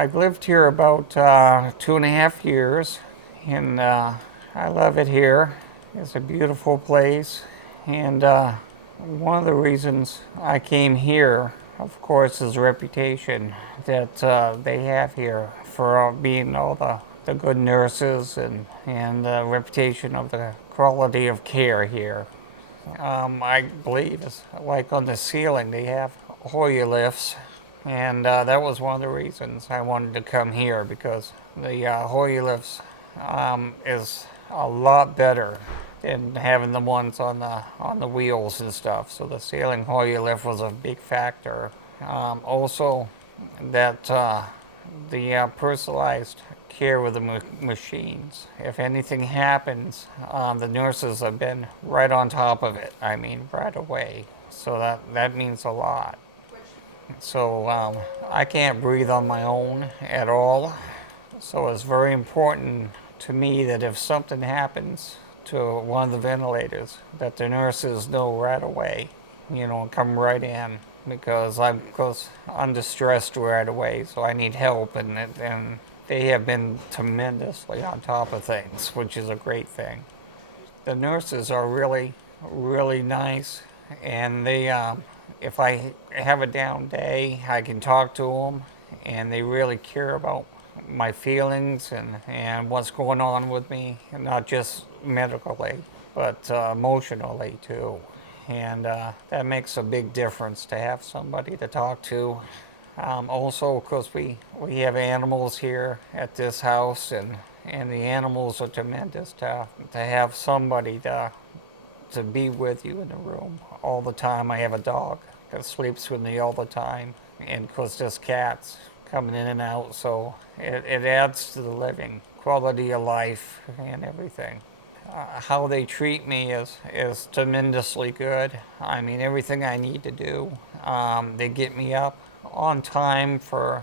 I've lived here about 2.5 years, and I love it here. It's a beautiful place, and one of the reasons I came here, of course, is the reputation that they have here for being all the good nurses and the reputation of the quality of care here. I believe it's like on the ceiling they have Hoyer lifts, and that was one of the reasons I wanted to come here because the Hoyer lifts is a lot better than having the ones on the wheels and stuff. So the ceiling Hoyer lift was a big factor. Also, that the personalized care with the machines. If anything happens, the nurses have been right on top of it. I mean, right away. So that means a lot. So I can't breathe on my own at all. So it's very important to me that if something happens to one of the ventilators, that the nurses know right away, and come right in because I'm under stressed right away. So I need help, and they have been tremendously on top of things, which is a great thing. The nurses are really, really nice, and if I have a down day, I can talk to them, and they really care about my feelings and what's going on with me, and not just medically, but emotionally too. And that makes a big difference to have somebody to talk to. Also, of course, we have animals here at this house, and the animals are tremendous to have somebody to be with you in the room all the time. I have a dog that sleeps with me all the time, and of course, there's cats coming in and out, so it adds to the living quality of life and everything. How they treat me is tremendously good. I mean, everything I need to do, they get me up on time for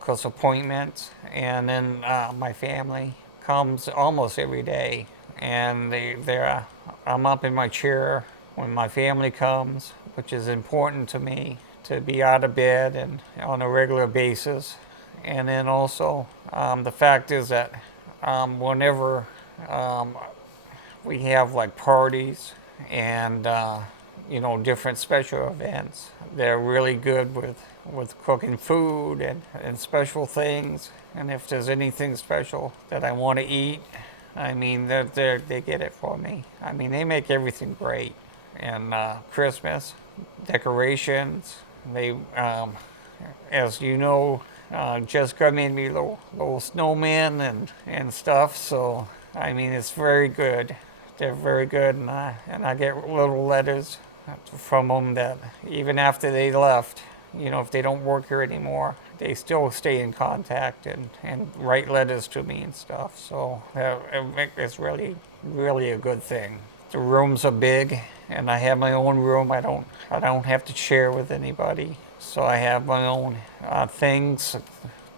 cause appointments, and then my family comes almost every day, and they're I'm up in my chair when my family comes, which is important to me to be out of bed and on a regular basis. And then also the fact is that whenever um, we have like parties and different special events. They're really good with cooking food and special things. And if there's anything special that I want to eat, I mean they get it for me. I mean they make everything great. And Christmas decorations, they as you know, Jessica made me little snowmen and stuff. So I mean it's very good. They're very good, and I get little letters from them that even after they left, if they don't work here anymore, they still stay in contact and write letters to me and stuff. So it's really, really a good thing. The rooms are big, and I have my own room. I don't have to share with anybody. So I have my own things,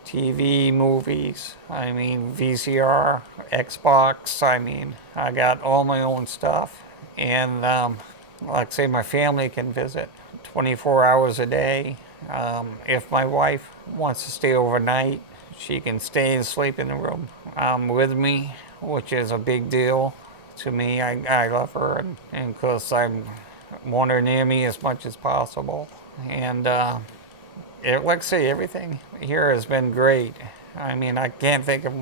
TV, movies, I mean VCR, Xbox, I mean I got all my own stuff. And like I say, my family can visit 24 hours a day. If my wife wants to stay overnight, she can stay and sleep in the room with me, which is a big deal to me. I love her, and of course I want her near me as much as possible. And like I say, everything here has been great. I mean, I can't think of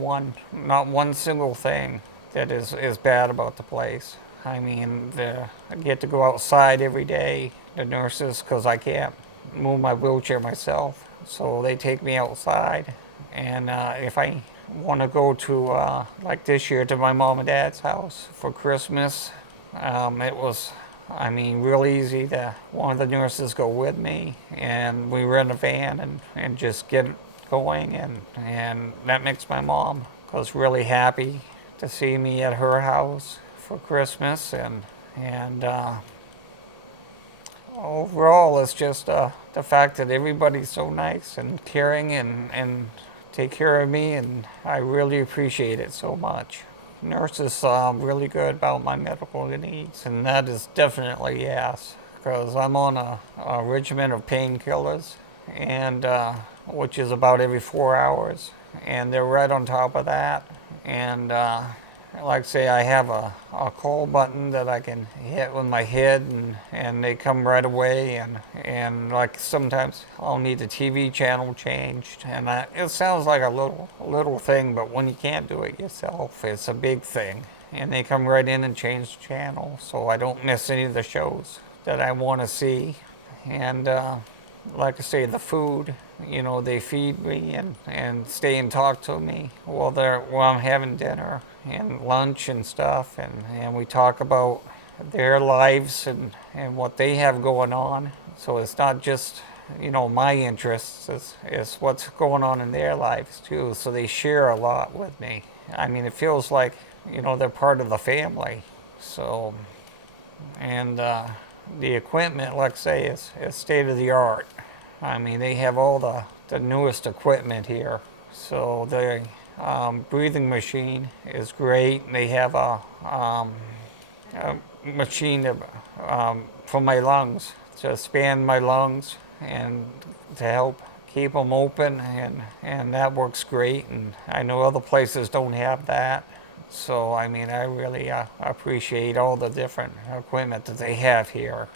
not one single thing that is bad about the place. I mean, I get to go outside every day, the nurses, because I can't move my wheelchair myself. So they take me outside. And if I want to go to, like this year, to my mom and dad's house for Christmas, it was real easy to one of the nurses go with me, and we rent a van and just get going, and that makes my mom goes really happy to see me at her house for Christmas, and overall it's just the fact that everybody's so nice and caring and take care of me, and I really appreciate it so much. Nurses really good about my medical needs, and that is definitely yes, because I'm on a regimen of painkillers, and which is about every 4 hours, and they're right on top of that. And like I say, I have a call button that I can hit with my head, and they come right away. And like sometimes I'll need a TV channel changed, and it sounds like a little thing, but when you can't do it yourself, it's a big thing. And they come right in and change the channel, so I don't miss any of the shows that I want to see. And like I say, the food, they feed me and stay and talk to me while I'm having dinner and lunch and stuff, and we talk about their lives and what they have going on. So it's not just, my interests, is what's going on in their lives too. So they share a lot with me. I mean, it feels like, they're part of the family. So, and the equipment, like I say, is state of the art. I mean, they have all the newest equipment here. So the breathing machine is great. They have a machine for my lungs, to expand my lungs and to help keep them open, and that works great. And I know other places don't have that. So, I mean, I really appreciate all the different equipment that they have here.